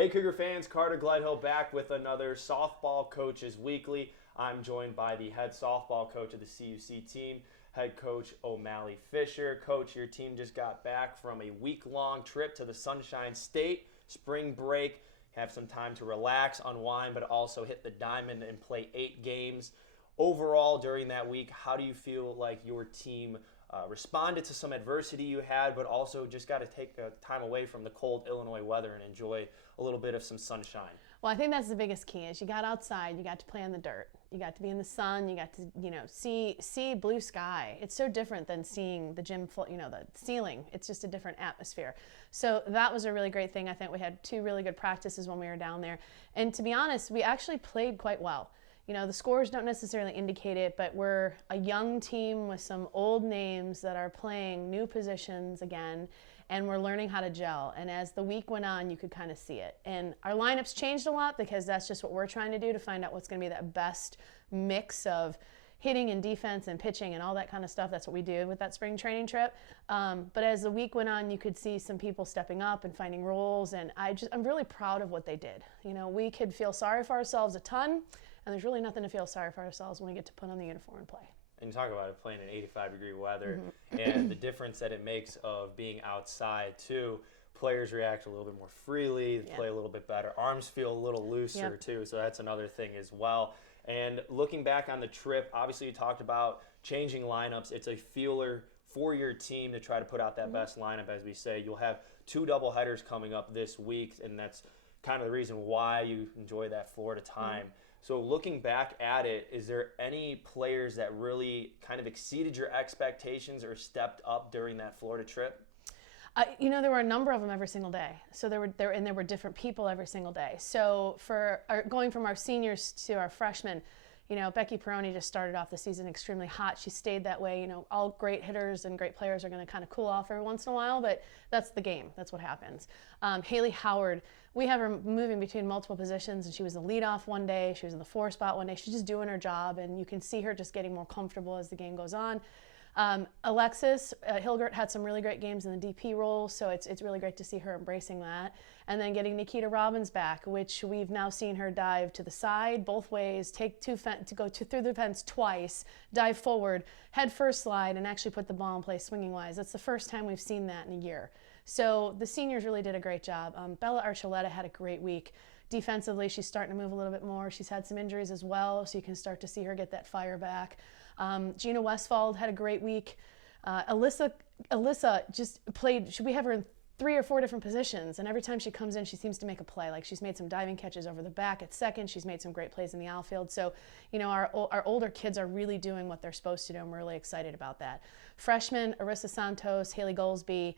Hey Cougar fans, Carter Gledhill back with another Softball Coaches Weekly. I'm joined by the head softball coach of the CUC team, head coach O'Malley Fisher. Coach, your team just got back from a week-long trip to the Sunshine State, spring break, have some time to relax, unwind, but also hit the diamond and play 8 games. Overall, during that week, how do you feel like your team responded to some adversity you had, but also just got to take time away from the cold Illinois weather and enjoy a little bit of some sunshine? Well, I think that's the biggest key is you got outside, you got to play in the dirt, you got to be in the sun, you got to, see blue sky. It's so different than seeing the gym, the ceiling. It's just a different atmosphere. So that was a really great thing. I think we had 2 really good practices when we were down there. And to be honest, we actually played quite well. The scores don't necessarily indicate it, but we're a young team with some old names that are playing new positions again, and we're learning how to gel. And as the week went on, you could kind of see it. And our lineups changed a lot because that's just what we're trying to do, to find out what's going to be that best mix of hitting and defense and pitching and all that kind of stuff. That's what we do with that spring training trip. But as the week went on, you could see some people stepping up and finding roles, and I'm really proud of what they did. We could feel sorry for ourselves a ton, and there's really nothing to feel sorry for ourselves when we get to put on the uniform and play. And you talk about it playing in 85-degree weather and the difference that it makes of being outside too. Players react a little bit more freely, play a little bit better. Arms feel a little looser too, so that's another thing as well. And looking back on the trip, obviously you talked about changing lineups. It's a feeler for your team to try to put out that best lineup, as we say. You'll have 2 doubleheaders coming up this week, and that's kind of the reason why you enjoy that Florida time. So looking back at it, is there any players that really kind of exceeded your expectations or stepped up during that Florida trip? There were a number of them every single day. So there were different people every single day. So going from our seniors to our freshmen, Becky Peroni just started off the season extremely hot. She stayed that way. All great hitters and great players are going to kind of cool off every once in a while, but that's the game. That's what happens. Haley Howard, we have her moving between multiple positions, and she was the leadoff one day. She was in the 4 spot one day. She's just doing her job, and you can see her just getting more comfortable as the game goes on. Alexis Hilgert had some really great games in the DP role, so it's really great to see her embracing that. And then getting Nikita Robbins back, which we've now seen her dive to the side both ways, take through the fence twice, dive forward, head first slide, and actually put the ball in play swinging wise. That's the first time we've seen that in a year. So the seniors really did a great job. Bella Archuleta had a great week. Defensively, she's starting to move a little bit more. She's had some injuries as well, so you can start to see her get that fire back. Gina Westfald had a great week. Alyssa just played. We have her in 3 or 4 different positions, and every time she comes in, she seems to make a play. Like, she's made some diving catches over the back at second. She's made some great plays in the outfield. So, our older kids are really doing what they're supposed to do, and we're really excited about that. Freshmen, Arissa Santos, Haley Goldsby,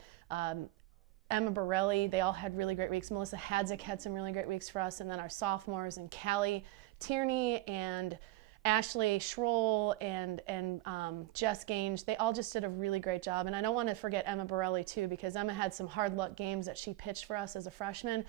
Emma Borelli, they all had really great weeks. Melissa Hadzik had some really great weeks for us. And then our sophomores, and Callie Tierney and Ashley Schroll and Jess Gange, they all just did a really great job. And I don't want to forget Emma Borelli too, because Emma had some hard luck games that she pitched for us as a freshman.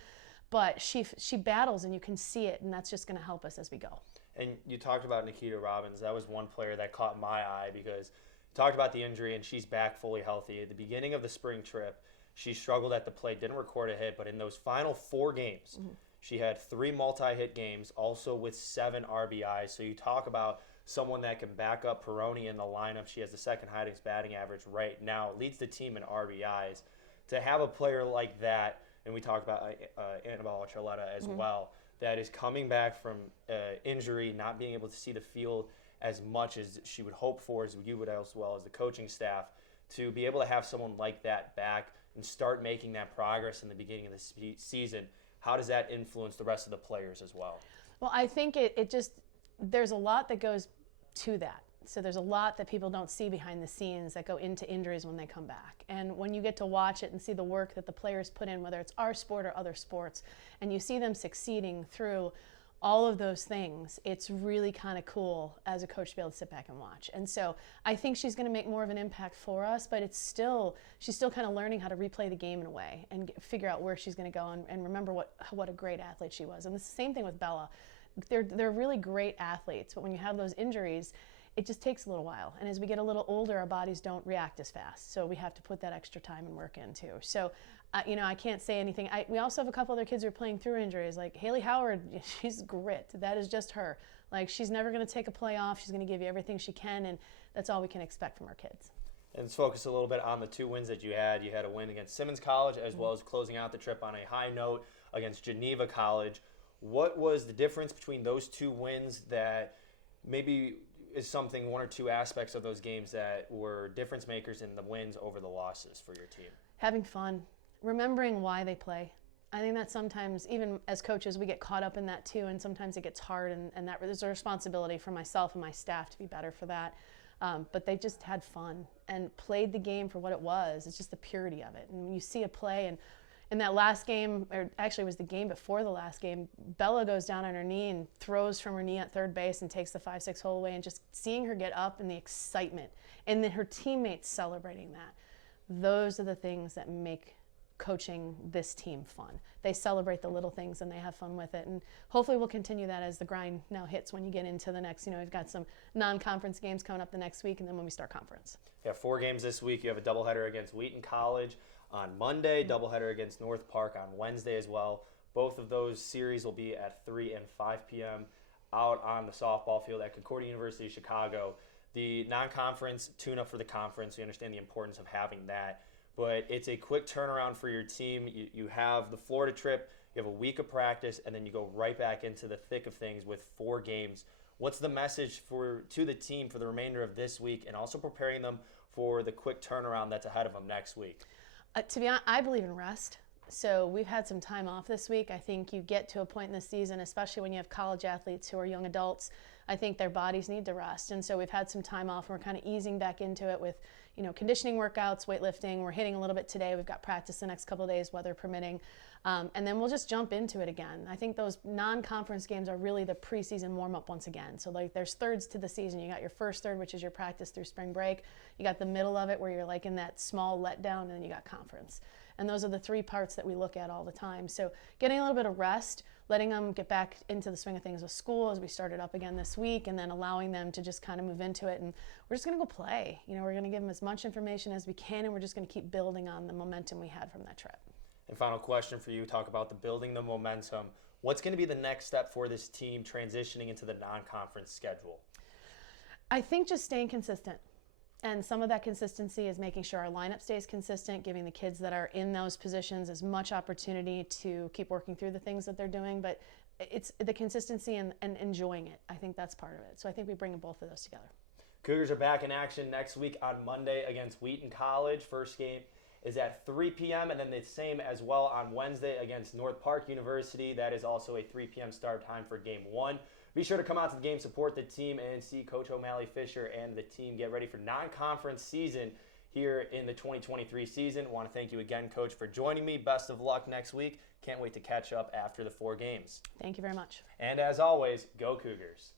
But she battles, and you can see it, and that's just going to help us as we go. And you talked about Nikita Robbins. That was one player that caught my eye because you talked about the injury, and she's back fully healthy. At the beginning of the spring trip, she struggled at the plate, didn't record a hit, but in those final 4 games, she had 3 multi-hit games, also with 7 RBIs. So you talk about someone that can back up Peroni in the lineup. She has the 2nd highest batting average right now, leads the team in RBIs. To have a player like that, and we talked about Annabelle Archuleta as well, that is coming back from injury, not being able to see the field as much as she would hope for, as you would, as well as the coaching staff, to be able to have someone like that back and start making that progress in the beginning of the season. How does that influence the rest of the players as well? Well, I think there's a lot that goes to that. So there's a lot that people don't see behind the scenes that go into injuries when they come back. And when you get to watch it and see the work that the players put in, whether it's our sport or other sports, and you see them succeeding through all of those things, it's really kind of cool as a coach to be able to sit back and watch. And so I think she's going to make more of an impact for us, but she's still kind of learning how to replay the game in a way and figure out where she's going to go and remember what a great athlete she was. And it's the same thing with Bella. They're really great athletes, but when you have those injuries, it just takes a little while. And as we get a little older, our bodies don't react as fast. So we have to put that extra time and work in too. So I can't say anything. We also have a couple other kids who are playing through injuries. Like Haley Howard, she's grit. That is just her. Like, she's never going to take a play off. She's going to give you everything she can, and that's all we can expect from our kids. And let's focus a little bit on the 2 wins that you had. You had a win against Simmons College, as well as closing out the trip on a high note against Geneva College. What was the difference between those 2 wins that maybe is something, 1 or 2 aspects of those games that were difference makers in the wins over the losses for your team? Having fun. Remembering why they play. I think that sometimes, even as coaches, we get caught up in that too, and sometimes it gets hard, and that there's a responsibility for myself and my staff to be better for that. But they just had fun and played the game for what it was. It's just the purity of it. And you see a play, and in that last game, or actually it was the game before the last game, Bella goes down on her knee and throws from her knee at third base and takes the 5-6 hole away, and just seeing her get up and the excitement, and then her teammates celebrating that. Those are the things that make coaching this team fun. They celebrate the little things and they have fun with it, and hopefully we'll continue that as the grind now hits when you get into the next, we've got some non-conference games coming up the next week, and then when we start conference. You have 4 games this week. You have a doubleheader against Wheaton College on Monday, doubleheader against North Park on Wednesday as well. Both of those series will be at 3 and 5 p.m. out on the softball field at Concordia University, Chicago. The non-conference tune-up for the conference, we understand the importance of having that. But it's a quick turnaround for your team. You have the Florida trip, you have a week of practice, and then you go right back into the thick of things with 4 games. What's the message to the team for the remainder of this week, and also preparing them for the quick turnaround that's ahead of them next week? To be honest, I believe in rest. So we've had some time off this week. I think you get to a point in the season, especially when you have college athletes who are young adults, I think their bodies need to rest. And so we've had some time off, and we're kind of easing back into it with conditioning workouts, weightlifting. We're hitting a little bit today. We've got practice the next couple of days, weather permitting. And then we'll just jump into it again. I think those non-conference games are really the preseason warm-up once again. So there's thirds to the season. You got your first third, which is your practice through spring break. You got the middle of it where you're in that small letdown, and then you got conference. And those are the 3 parts that we look at all the time. So getting a little bit of rest, letting them get back into the swing of things with school as we started up again this week, and then allowing them to just kind of move into it. And we're just going to go play. We're going to give them as much information as we can, and we're just going to keep building on the momentum we had from that trip. And final question for you, talk about the building the momentum. What's going to be the next step for this team transitioning into the non-conference schedule? I think just staying consistent. And some of that consistency is making sure our lineup stays consistent, giving the kids that are in those positions as much opportunity to keep working through the things that they're doing. But it's the consistency and enjoying it. I think that's part of it. So I think we bring both of those together. Cougars are back in action next week on Monday against Wheaton College. First game is at 3 p.m. and then the same as well on Wednesday against North Park University. That is also a 3 p.m. start time for game 1. Be sure to come out to the game, support the team, and see Coach O'Malley Fisher and the team get ready for non-conference season here in the 2023 season. I want to thank you again, Coach, for joining me. Best of luck next week. Can't wait to catch up after the 4 games. Thank you very much. And as always, go Cougars.